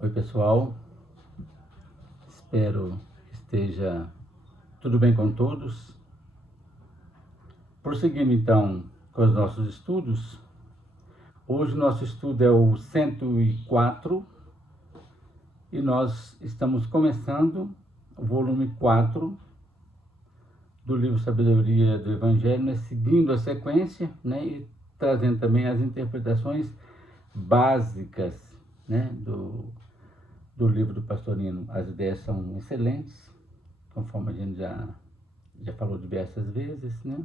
Oi pessoal, espero que esteja tudo bem com todos. Prosseguindo então com os nossos estudos, hoje o nosso estudo é o 104 e nós estamos começando o volume 4 do livro Sabedoria do Evangelho, né, seguindo a sequência, né, e trazendo também as interpretações básicas, né, do livro do Pastor Nino. As ideias são excelentes, conforme a gente já falou diversas vezes, né?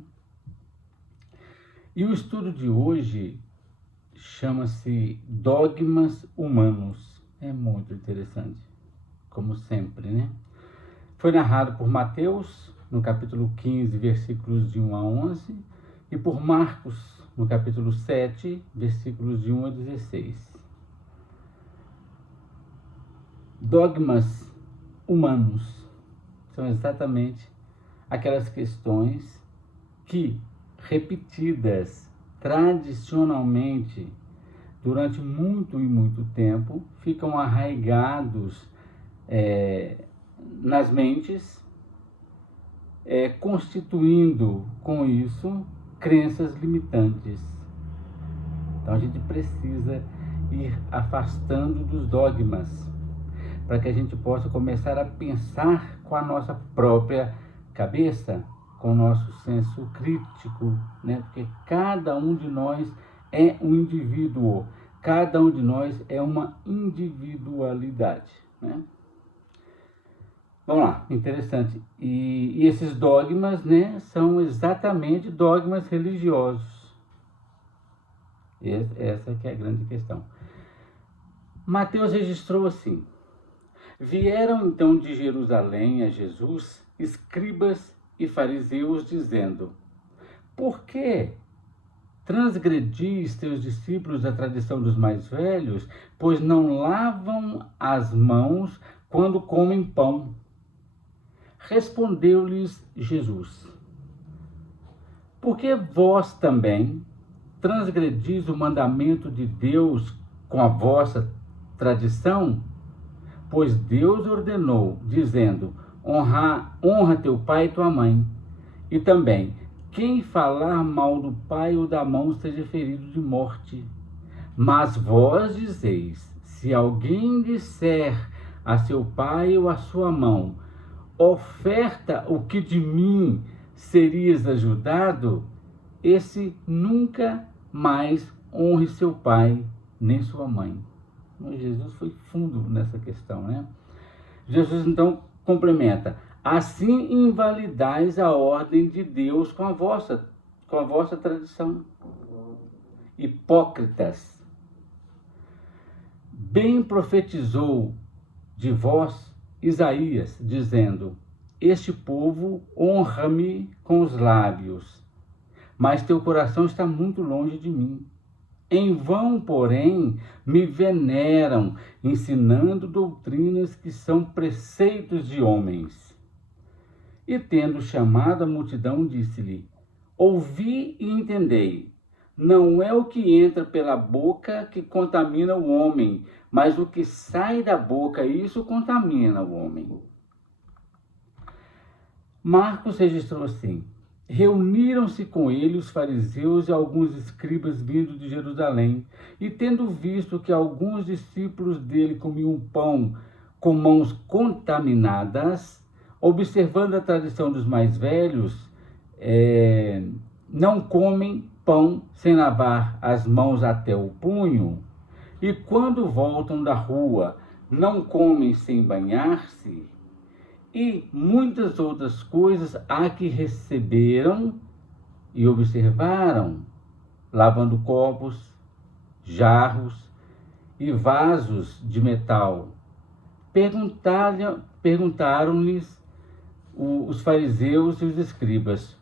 E o estudo de hoje chama-se Dogmas Humanos. É muito interessante, como sempre, né? Foi narrado por Mateus, no capítulo 15, versículos de 1 a 11, e por Marcos, no capítulo 7, versículos de 1 a 16. Dogmas humanos são exatamente aquelas questões que, repetidas tradicionalmente durante muito e muito tempo, ficam arraigados nas mentes, constituindo com isso crenças limitantes. Então a gente precisa ir afastando dos dogmas para que a gente possa começar a pensar com a nossa própria cabeça, com o nosso senso crítico, né? Porque cada um de nós é um indivíduo, cada um de nós é uma individualidade, né? Vamos lá, interessante. E esses dogmas, né, são exatamente dogmas religiosos. Essa que é a grande questão. Mateus registrou assim: vieram então de Jerusalém a Jesus escribas e fariseus, dizendo: por que transgredis teus discípulos a tradição dos mais velhos, pois não lavam as mãos quando comem pão? Respondeu-lhes Jesus: porque vós também transgredis o mandamento de Deus com a vossa tradição? Pois Deus ordenou, dizendo: honra teu pai e tua mãe. E também, quem falar mal do pai ou da mão seja ferido de morte. Mas vós dizeis: se alguém disser a seu pai ou a sua mão, oferta o que de mim serias ajudado, esse nunca mais honre seu pai nem sua mãe. Jesus foi fundo nessa questão, né? Jesus então complementa: assim invalidais a ordem de Deus com a vossa tradição. Hipócritas, bem profetizou de vós Isaías, dizendo: este povo honra-me com os lábios, mas teu coração está muito longe de mim. Em vão, porém, me veneram, ensinando doutrinas que são preceitos de homens. E tendo chamado a multidão, disse-lhe: ouvi e entendei. Não é o que entra pela boca que contamina o homem, mas o que sai da boca, isso contamina o homem. Marcos registrou assim: reuniram-se com ele os fariseus e alguns escribas vindo de Jerusalém, e tendo visto que alguns discípulos dele comiam pão com mãos contaminadas, observando a tradição dos mais velhos, não comem pão sem lavar as mãos até o punho, e quando voltam da rua, não comem sem banhar-se, e muitas outras coisas há que receberam e observaram, lavando copos, jarros e vasos de metal. Perguntaram-lhes os fariseus e os escribas: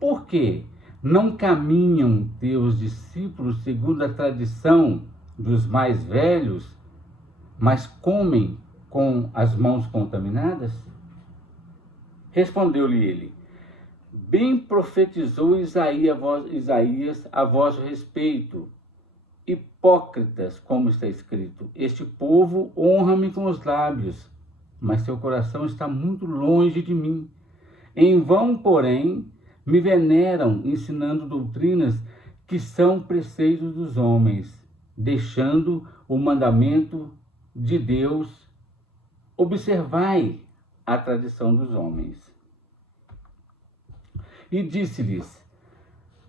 por que não caminham teus discípulos segundo a tradição dos mais velhos, mas comem com as mãos contaminadas? Respondeu-lhe ele: bem profetizou Isaías a vosso respeito. hipócritas, como está escrito: este povo honra-me com os lábios, mas seu coração está muito longe de mim. Em vão, porém, me veneram, ensinando doutrinas que são preceitos dos homens, deixando o mandamento de Deus. Observai a tradição dos homens. E disse-lhes: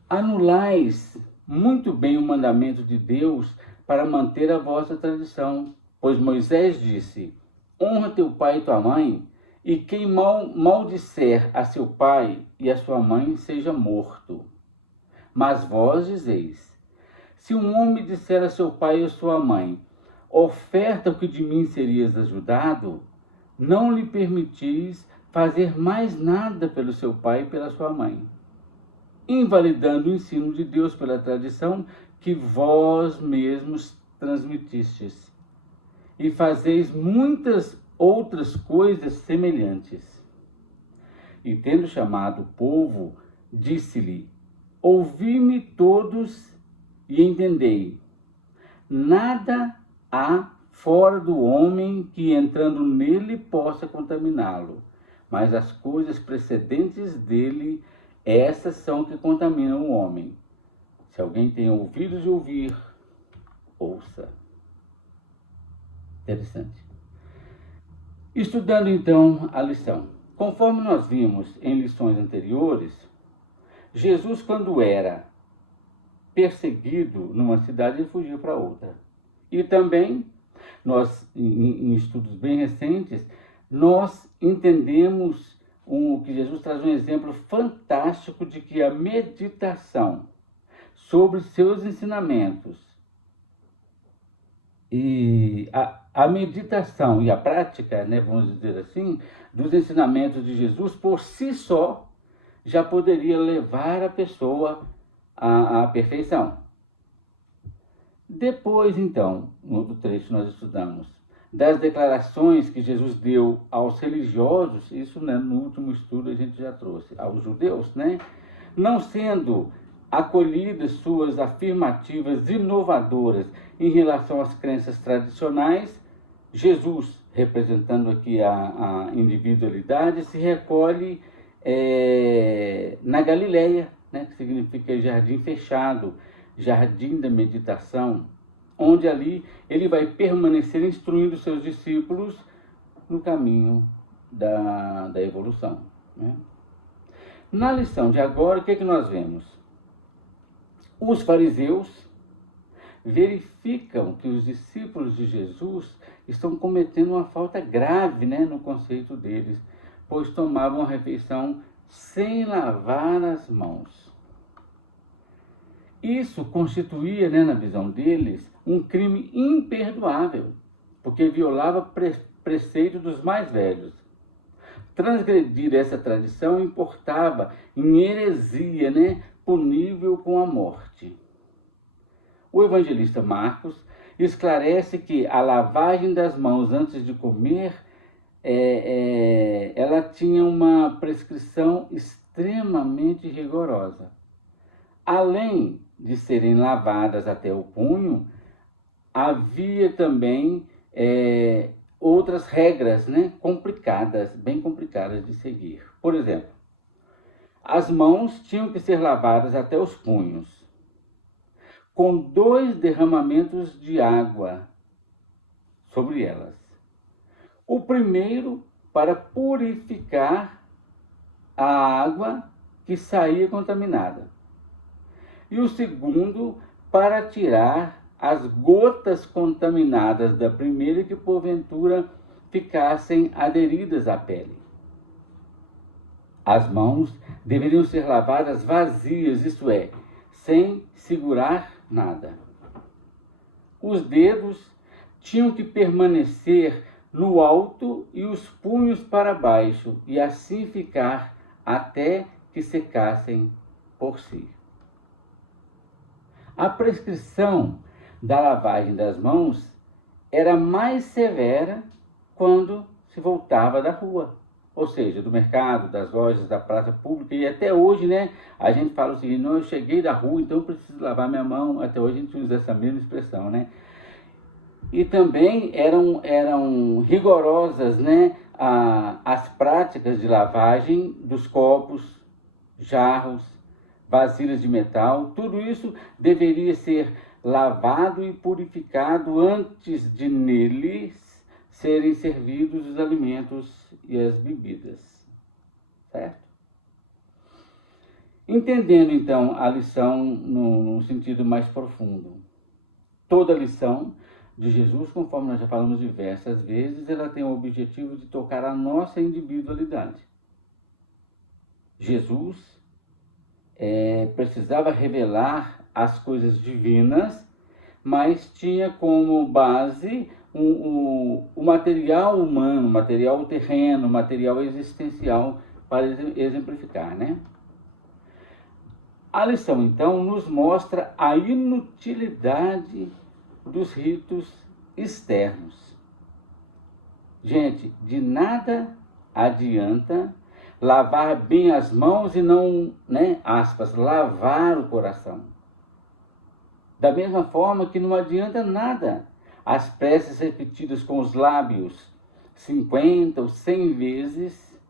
anulais muito bem o mandamento de Deus para manter a vossa tradição. Pois Moisés disse: honra teu pai e tua mãe, e quem maldisser a seu pai e a sua mãe seja morto. Mas vós dizeis: se um homem disser a seu pai e a sua mãe, oferta o que de mim serias ajudado, não lhe permitis fazer mais nada pelo seu pai e pela sua mãe, invalidando o ensino de Deus pela tradição que vós mesmos transmitistes, e fazeis muitas outras coisas semelhantes. E tendo chamado o povo, disse-lhe: ouvi-me todos e entendei. Nada há fora do homem que, entrando nele, possa contaminá-lo, mas as coisas precedentes dele, essas são que contaminam o homem. Se alguém tem ouvidos de ouvir, ouça. Interessante. Estudando então a lição. Conforme nós vimos em lições anteriores, Jesus, quando era perseguido numa cidade, ele fugiu para outra. E também, nós, em estudos bem recentes, nós entendemos que Jesus traz um exemplo fantástico de que a meditação sobre seus ensinamentos e a meditação e a prática, né, vamos dizer assim, dos ensinamentos de Jesus por si só já poderia levar a pessoa à perfeição. Depois, então, no outro trecho nós estudamos das declarações que Jesus deu aos religiosos, isso, né, no último estudo a gente já trouxe, aos judeus, né? Não sendo acolhidas suas afirmativas inovadoras em relação às crenças tradicionais, Jesus, representando aqui a individualidade, se recolhe na Galileia, né, que significa jardim fechado, jardim da meditação, onde ali ele vai permanecer instruindo seus discípulos no caminho da evolução, né? Na lição de agora, o que nós vemos? Os fariseus verificam que os discípulos de Jesus estão cometendo uma falta grave, né, no conceito deles, pois tomavam a refeição sem lavar as mãos. Isso constituía, né, na visão deles, um crime imperdoável, porque violava preceito dos mais velhos. Transgredir essa tradição importava em heresia, né, punível com a morte. O evangelista Marcos esclarece que a lavagem das mãos antes de comer, ela tinha uma prescrição extremamente rigorosa. Além de serem lavadas até o punho, havia também outras regras, né, complicadas, bem complicadas de seguir. Por exemplo, as mãos tinham que ser lavadas até os punhos, com 2 derramamentos de água sobre elas. O primeiro para purificar a água que saía contaminada, e o segundo para tirar as gotas contaminadas da primeira que porventura ficassem aderidas à pele. As mãos deveriam ser lavadas vazias, isto é, sem segurar nada. Os dedos tinham que permanecer no alto e os punhos para baixo, e assim ficar até que secassem por si. A prescrição da lavagem das mãos era mais severa quando se voltava da rua, ou seja, do mercado, das lojas, da praça pública, e até hoje, né, a gente fala o seguinte: não, eu cheguei da rua, então eu preciso lavar minha mão. Até hoje a gente usa essa mesma expressão, né? E também eram rigorosas, né, as práticas de lavagem dos copos, jarros, vasilhas de metal. Tudo isso deveria ser lavado e purificado antes de neles serem servidos os alimentos e as bebidas, certo? Entendendo então a lição num sentido mais profundo, toda lição de Jesus, conforme nós já falamos diversas vezes, ela tem o objetivo de tocar a nossa individualidade. Jesus precisava revelar as coisas divinas, mas tinha como base o material humano, o material terreno, o material existencial para exemplificar, né? A lição, então, nos mostra a inutilidade dos ritos externos. Gente, de nada adianta lavar bem as mãos e não, né, aspas, lavar o coração. Da mesma forma que não adianta nada as preces repetidas com os lábios 50 ou 100 vezes,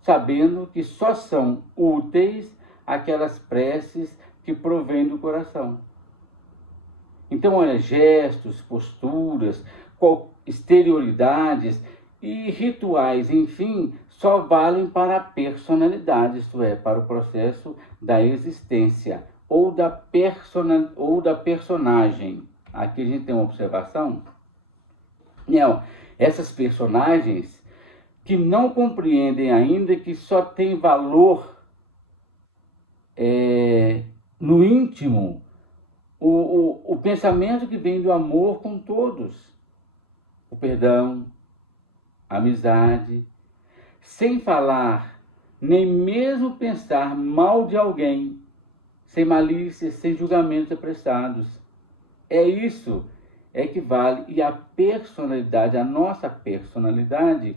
sabendo que só são úteis aquelas preces que provêm do coração. Então, olha, gestos, posturas, exterioridades e rituais, enfim, só valem para a personalidade, isto é, para o processo da existência ou da personagem. Aqui a gente tem uma observação. Não, essas personagens que não compreendem ainda que só tem valor no íntimo o pensamento que vem do amor com todos, o perdão, a amizade, sem falar, nem mesmo pensar mal de alguém, sem malícia, sem julgamentos apressados. É isso, que vale. E a personalidade, a nossa personalidade,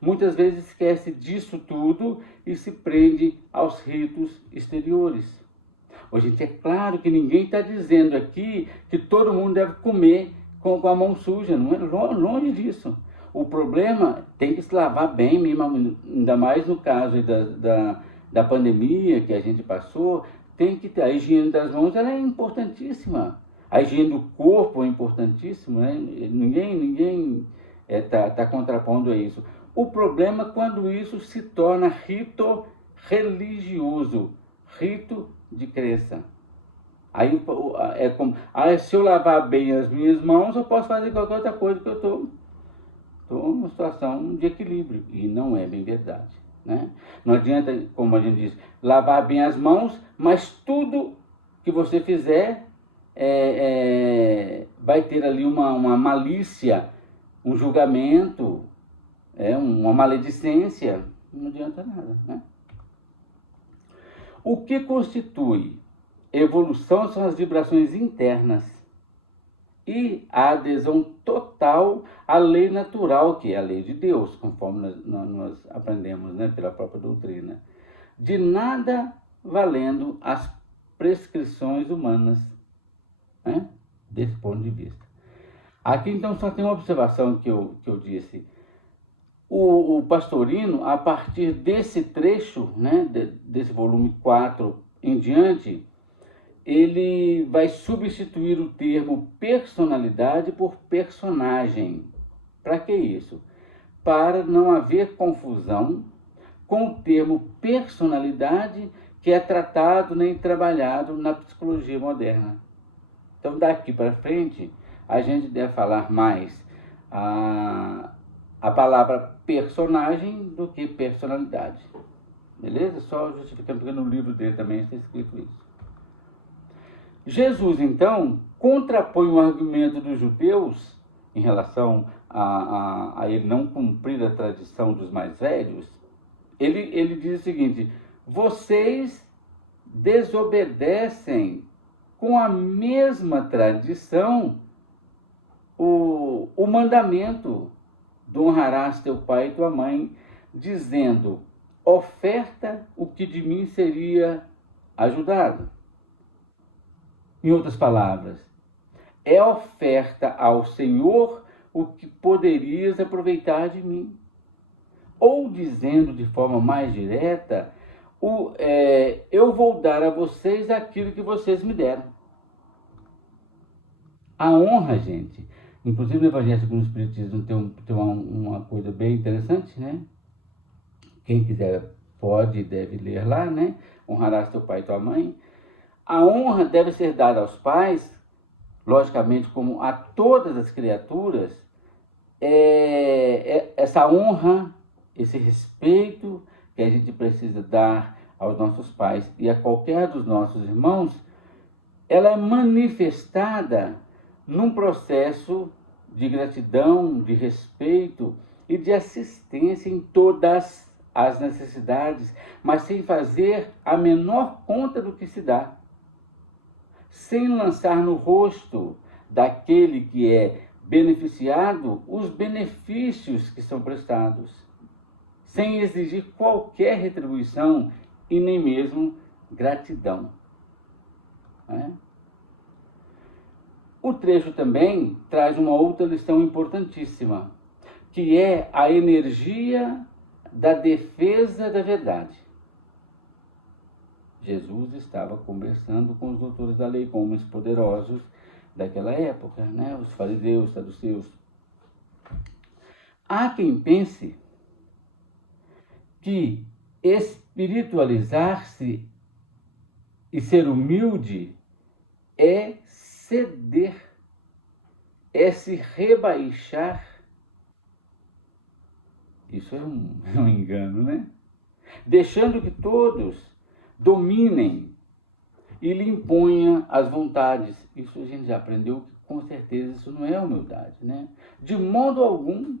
muitas vezes esquece disso tudo e se prende aos ritos exteriores. Hoje, gente, é claro que ninguém está dizendo aqui que todo mundo deve comer com a mão suja, não é longe disso. O problema tem que se lavar bem, mesmo, ainda mais no caso da pandemia que a gente passou, tem que ter a higiene das mãos, ela é importantíssima. A higiene do corpo é importantíssima, né? Ninguém tá contrapondo a isso. O problema é quando isso se torna rito religioso, rito de crença. Aí é como, se eu lavar bem as minhas mãos, eu posso fazer qualquer outra coisa, que eu estou numa situação de equilíbrio. E não é bem verdade, né? Não adianta, como a gente diz, lavar bem as mãos, mas tudo que você fizer vai ter ali uma malícia, um julgamento, uma maledicência. Não adianta nada, né? O que constitui evolução são as vibrações internas e a adesão total à lei natural, que é a lei de Deus, conforme nós aprendemos, né, pela própria doutrina. De nada valendo as prescrições humanas, né, desse ponto de vista. Aqui, então, só tem uma observação que eu disse. O Pastorino, a partir desse trecho, né, desse volume 4 em diante, ele vai substituir o termo personalidade por personagem. Para que isso? Para não haver confusão com o termo personalidade, que é tratado, nem trabalhado na psicologia moderna. Então, daqui para frente, a gente deve falar mais a palavra personagem do que personalidade. Beleza? Só justificando, porque no livro dele também está escrito isso. Jesus, então, contrapõe o argumento dos judeus em relação a ele não cumprir a tradição dos mais velhos. Ele diz o seguinte: vocês desobedecem com a mesma tradição o mandamento: honrarás teu pai e tua mãe, dizendo: oferta o que de mim seria ajudado. Em outras palavras, é oferta ao Senhor o que poderias aproveitar de mim. Ou dizendo de forma mais direta, eu vou dar a vocês aquilo que vocês me deram. A honra, gente, inclusive no Evangelho segundo o Espiritismo tem uma coisa bem interessante, né? Quem quiser pode e deve ler lá, né? Honrarás teu pai e tua mãe. A honra deve ser dada aos pais, logicamente, como a todas as criaturas. Essa honra, esse respeito que a gente precisa dar aos nossos pais e a qualquer dos nossos irmãos, ela é manifestada num processo de gratidão, de respeito e de assistência em todas as necessidades, mas sem fazer a menor conta do que se dá, sem lançar no rosto daquele que é beneficiado os benefícios que são prestados, sem exigir qualquer retribuição e nem mesmo gratidão. O trecho também traz uma outra lição importantíssima, que é a energia da defesa da verdade. Jesus estava conversando com os doutores da lei, com homens poderosos daquela época, né? Os fariseus, saduceus. Há quem pense que espiritualizar-se e ser humilde é ceder, é se rebaixar. Isso é um engano, né? Deixando que todos dominem e lhe imponha as vontades. Isso a gente já aprendeu que, com certeza, isso não é humildade, né? De modo algum,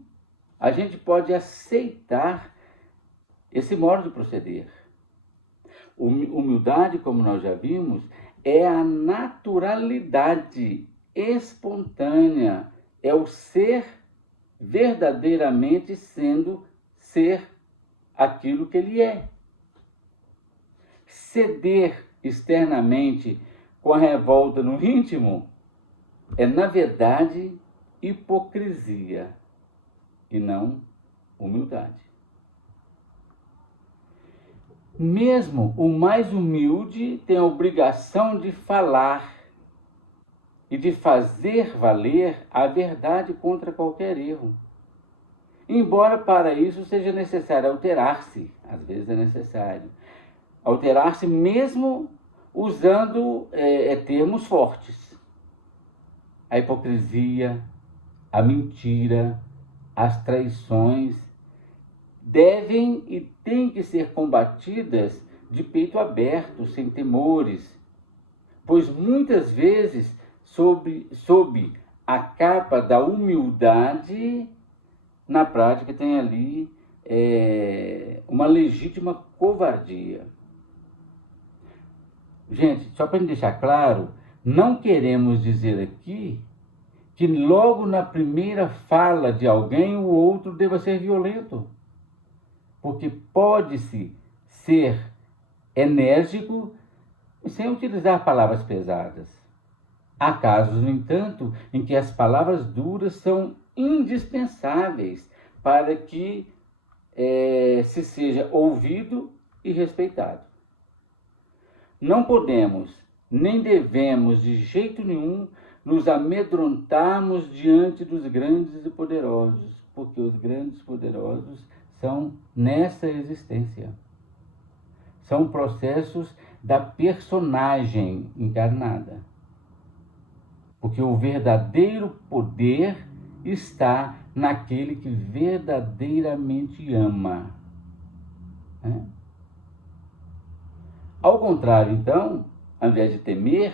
a gente pode aceitar esse modo de proceder. Humildade, como nós já vimos, é a naturalidade espontânea, é o ser verdadeiramente ser aquilo que ele é. Ceder externamente com a revolta no íntimo é, na verdade, hipocrisia e não humildade. Mesmo o mais humilde tem a obrigação de falar e de fazer valer a verdade contra qualquer erro. Embora para isso seja necessário alterar-se, às vezes é necessário alterar-se mesmo usando termos fortes. A hipocrisia, a mentira, as traições devem e têm que ser combatidas de peito aberto, sem temores, pois muitas vezes sob a capa da humildade, na prática tem ali uma legítima covardia. Gente, só para deixar claro, não queremos dizer aqui que logo na primeira fala de alguém o outro deva ser violento. Porque pode-se ser enérgico sem utilizar palavras pesadas. Há casos, no entanto, em que as palavras duras são indispensáveis para que se seja ouvido e respeitado. Não podemos, nem devemos de jeito nenhum nos amedrontarmos diante dos grandes e poderosos, porque os grandes e poderosos são nessa existência. São processos da personagem encarnada. Porque o verdadeiro poder está naquele que verdadeiramente ama. Ao contrário, então, ao invés de temer,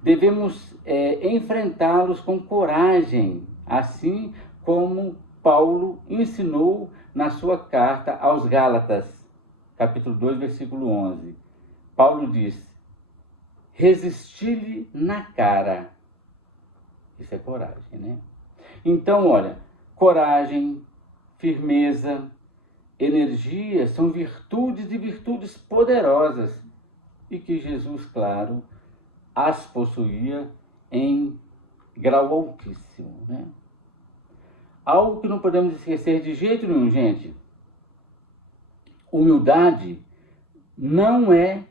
devemos enfrentá-los com coragem, assim como Paulo ensinou na sua carta aos Gálatas, capítulo 2, versículo 11. Paulo diz: resisti-lhe na cara. Isso é coragem, né? Então, olha, coragem, firmeza, energias são virtudes e virtudes poderosas e que Jesus, claro, as possuía em grau altíssimo, né? Algo que não podemos esquecer de jeito nenhum, gente. Humildade não é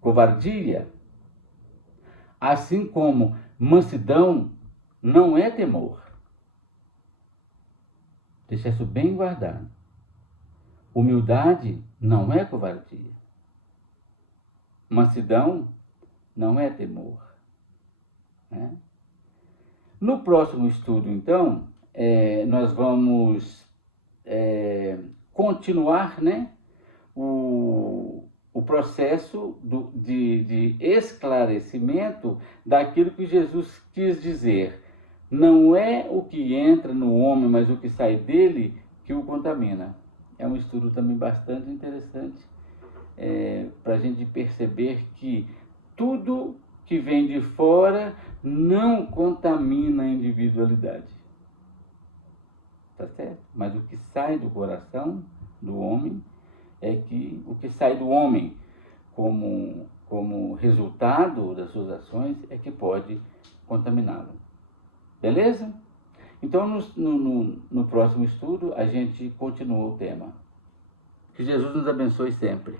covardia, assim como mansidão não é temor. Deixa isso bem guardado. Humildade não é covardia. Mansidão não é temor, né? No próximo estudo, então, nós vamos continuar, né, o processo de esclarecimento daquilo que Jesus quis dizer. Não é o que entra no homem, mas o que sai dele que o contamina. É um estudo também bastante interessante para a gente perceber que tudo que vem de fora não contamina a individualidade. Tá certo? Mas o que sai do coração do homem o que sai do homem como resultado das suas ações é que pode contaminá-lo. Beleza? Então, no próximo estudo, a gente continua o tema. Que Jesus nos abençoe sempre.